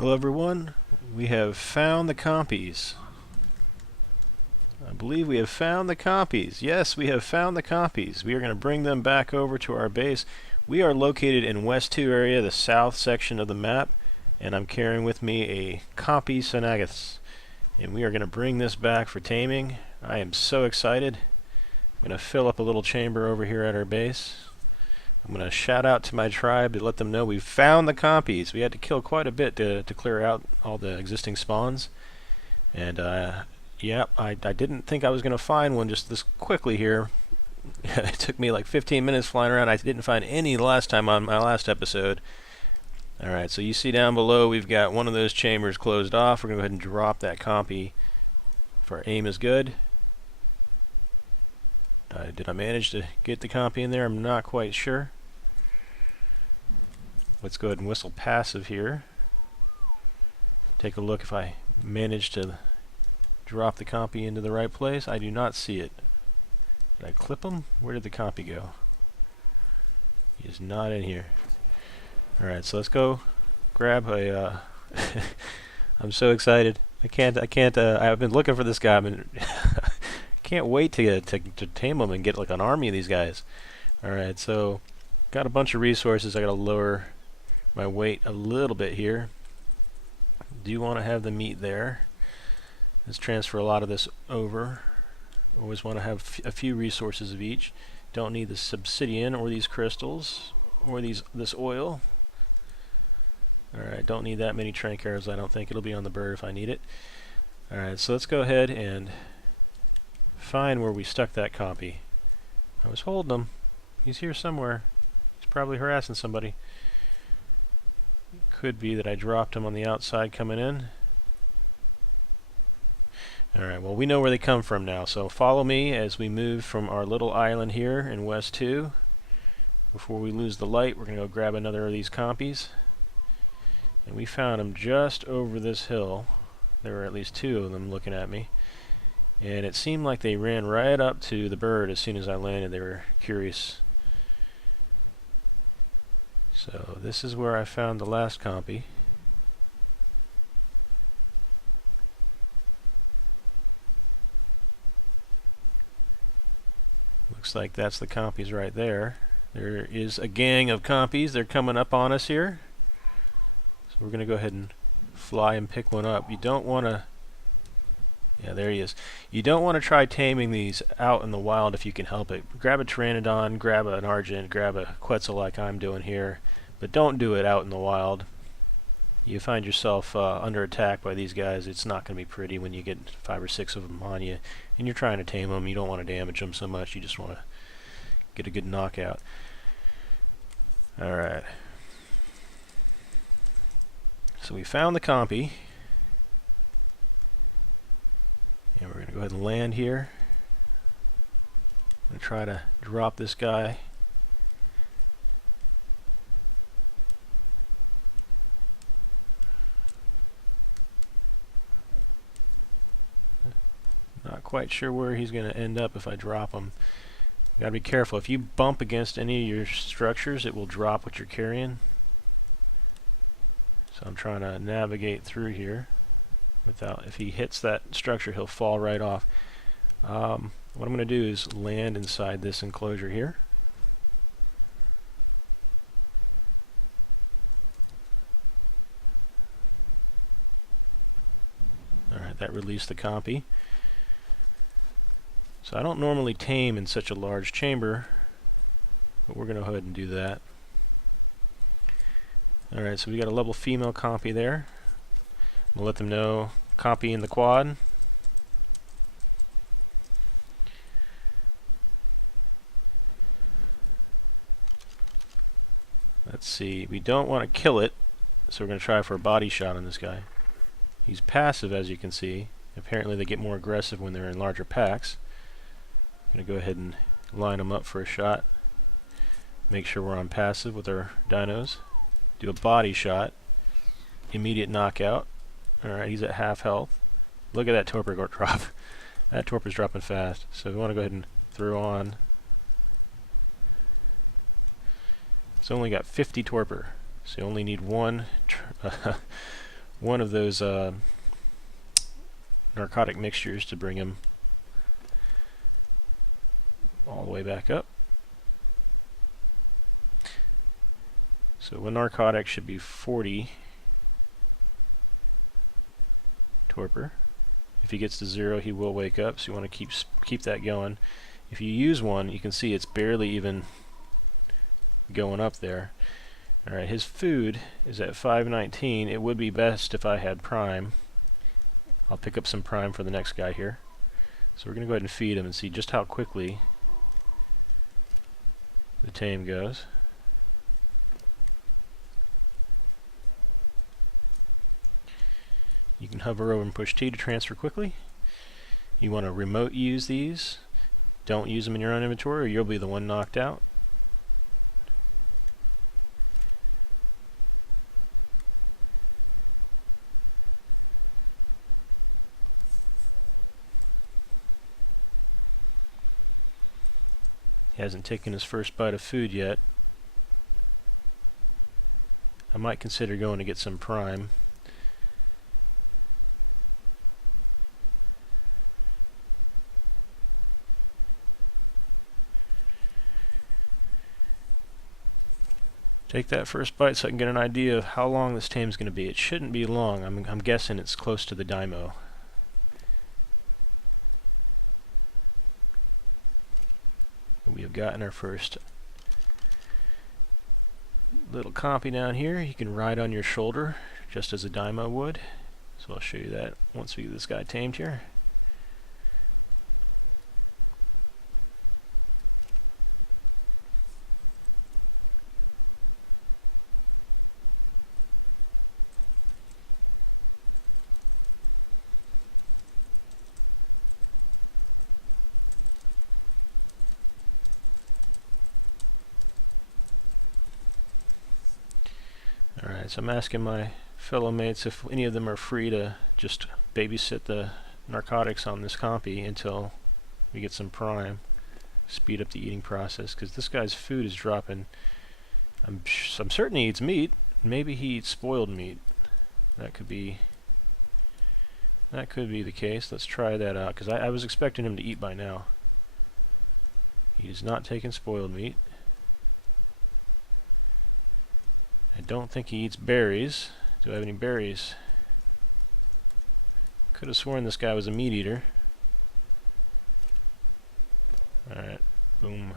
Hello everyone, we have found the compies. I believe we have found the compies. Yes, we have found the compies. We are going to bring them back over to our base. We are located in West 2 area, the south section of the map, and I'm carrying with me a Compsognathus. And we are going to bring this back for taming. I am so excited. I'm going to fill up a little chamber over here at our base. I'm going to shout out to my tribe to let them know we've found the compies. We had to kill quite a bit to clear out all the existing spawns. And yeah, I didn't think I was going to find one just this quickly here. It took me like 15 minutes flying around. I didn't find any last time on my last episode. Alright, so you see down below we've got one of those chambers closed off. We're going to go ahead and drop that compy if our aim is good. Did I manage to get the compy in there? I'm not quite sure. Let's go ahead and whistle passive here. Take a look if I managed to drop the compy into the right place. I do not see it. Did I clip him? Where did the compy go? He is not in here. Alright, so let's go grab a I'm so excited. I've been looking for this guy. Can't wait to tame him and get like an army of these guys. Alright, so got a bunch of resources. I gotta lower my weight a little bit here. Do want to have the meat there. Let's transfer a lot of this over. Always want to have a few resources of each. Don't need the obsidian or these crystals or this oil. Alright, don't need that many trank arrows. I don't think it'll be on the bird if I need it. Alright, so let's go ahead and find where we stuck that compy. I was holding him. He's here somewhere. He's probably harassing somebody. Could be that I dropped him on the outside coming in. Alright, well we know where they come from now, so follow me as we move from our little island here in West 2. Before we lose the light, we're going to go grab another of these compies. And we found them just over this hill. There were at least two of them looking at me. And it seemed like they ran right up to the bird as soon as I landed. They were curious. So this is where I found the last compy. Looks like that's the compies right there. There is a gang of compies. They're coming up on us here. So we're going to go ahead and fly and pick one up. You don't want to... Yeah, there he is. You don't want to try taming these out in the wild if you can help it. Grab a Pteranodon, grab an Argent, grab a Quetzal like I'm doing here. But don't do it out in the wild. You find yourself under attack by these guys. It's not going to be pretty when you get 5 or 6 of them on you. And you're trying to tame them. You don't want to damage them so much. You just want to get a good knockout. Alright. So we found the compy. And we're going to go ahead and land here. I'm going to try to drop this guy. Not quite sure where he's going to end up if I drop him. You gotta be careful. If you bump against any of your structures, it will drop what you're carrying. So I'm trying to navigate through here. If he hits that structure, he'll fall right off. What I'm going to do is land inside this enclosure here. Alright, that released the compy. So I don't normally tame in such a large chamber, but we're going to go ahead and do that. Alright, so we got a level female compy there. We'll let them know compy in the quad. Let's see, we don't want to kill it, so we're going to try for a body shot on this guy. He's passive, as you can see. Apparently they get more aggressive when they're in larger packs. I'm going to go ahead and line them up for a shot. Make sure we're on passive with our dinos. Do a body shot. Immediate knockout. Alright, he's at half health. Look at that torpor drop. That torpor's dropping fast. So we want to go ahead and throw on. It's only got 50 torpor. So you only need one one of those narcotic mixtures to bring him all the way back up. So one narcotic should be 40 torpor. If he gets to 0, he will wake up, so you want to keep that going. If you use one, you can see it's barely even going up there. Alright, his food is at 519. It would be best if I had prime. I'll pick up some prime for the next guy here. So we're going to go ahead and feed him and see just how quickly the tame goes. You can hover over and push T to transfer quickly. You want to remote use these. Don't use them in your own inventory or you'll be the one knocked out. He hasn't taken his first bite of food yet. I might consider going to get some prime. Take that first bite so I can get an idea of how long this tame's going to be. It shouldn't be long. I'm guessing it's close to the Dymo. We have gotten our first little compy down here. You can ride on your shoulder just as a Dymo would. So I'll show you that once we get this guy tamed here. Alright, so I'm asking my fellow mates if any of them are free to just babysit the narcotics on this compy until we get some prime. Speed up the eating process, because this guy's food is dropping. I'm certain he eats meat. Maybe he eats spoiled meat. That could be the case. Let's try that out, because I was expecting him to eat by now. He's not taking spoiled meat. I don't think he eats berries. Do I have any berries? Could have sworn this guy was a meat eater. Alright, boom.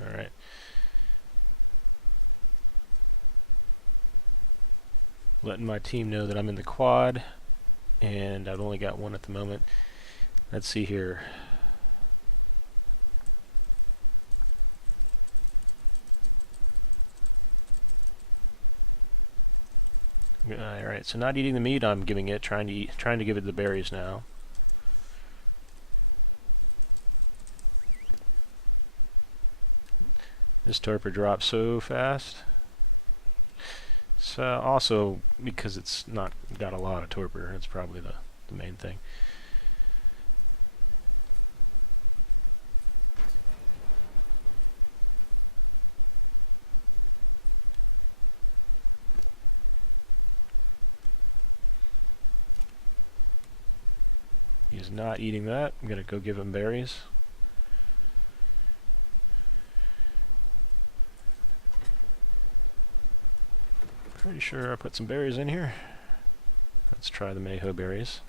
Alright. Letting my team know that I'm in the quad, and I've only got one at the moment. Let's see here. Alright, so not eating the meat I'm giving it, trying to give it the berries now. This torpor drops so fast. So also because it's not got a lot of torpor, that's probably the main thing. He's not eating that. I'm gonna go give him berries. Pretty sure I put some berries in here. Let's try the Mayho berries.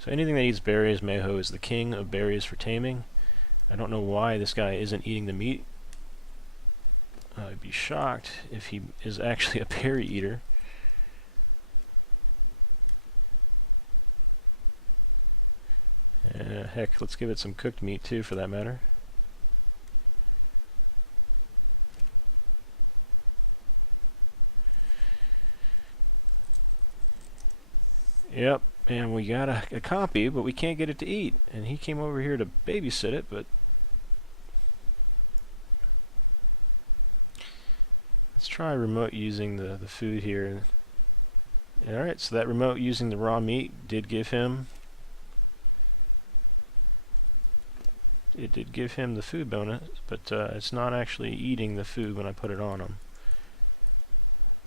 So anything that eats berries, Mayho is the king of berries for taming. I don't know why this guy isn't eating the meat. I'd be shocked if he is actually a berry eater. Heck, let's give it some cooked meat too, for that matter. Yep, and we got a compy, but we can't get it to eat. And he came over here to babysit it, but... Let's try try remote using the food here. Alright, so that remote using the raw meat did give him the food bonus, but it's not actually eating the food when I put it on him.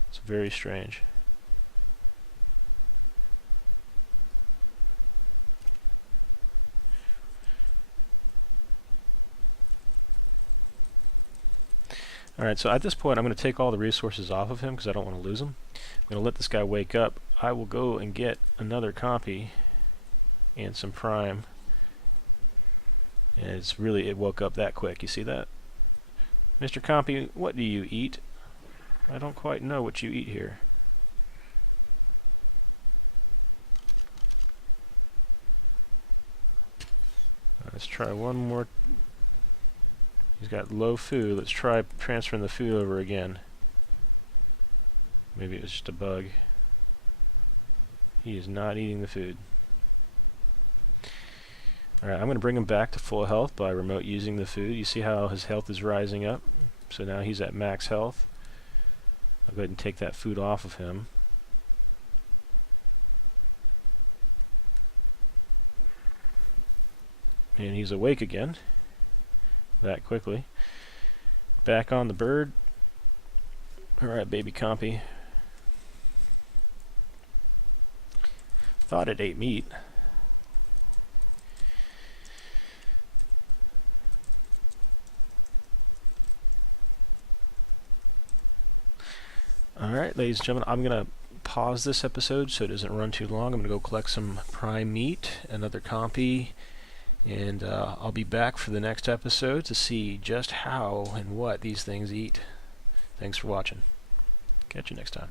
It's very strange. Alright, so at this point I'm going to take all the resources off of him because I don't want to lose him. I'm going to let this guy wake up. I will go and get another compy and some prime. And it woke up that quick. You see that? Mr. Compy, what do you eat? I don't quite know what you eat here. Let's try one more. He's got low food. Let's try transferring the food over again. Maybe it was just a bug. He is not eating the food. Alright, I'm going to bring him back to full health by remote using the food. You see how his health is rising up? So now he's at max health. I'll go ahead and take that food off of him. And he's awake again. That quickly. Back on the bird. Alright, baby compy. Thought it ate meat. Alright, ladies and gentlemen, I'm going to pause this episode so it doesn't run too long. I'm going to go collect some prime meat, another compy, and I'll be back for the next episode to see just how and what these things eat. Thanks for watching. Catch you next time.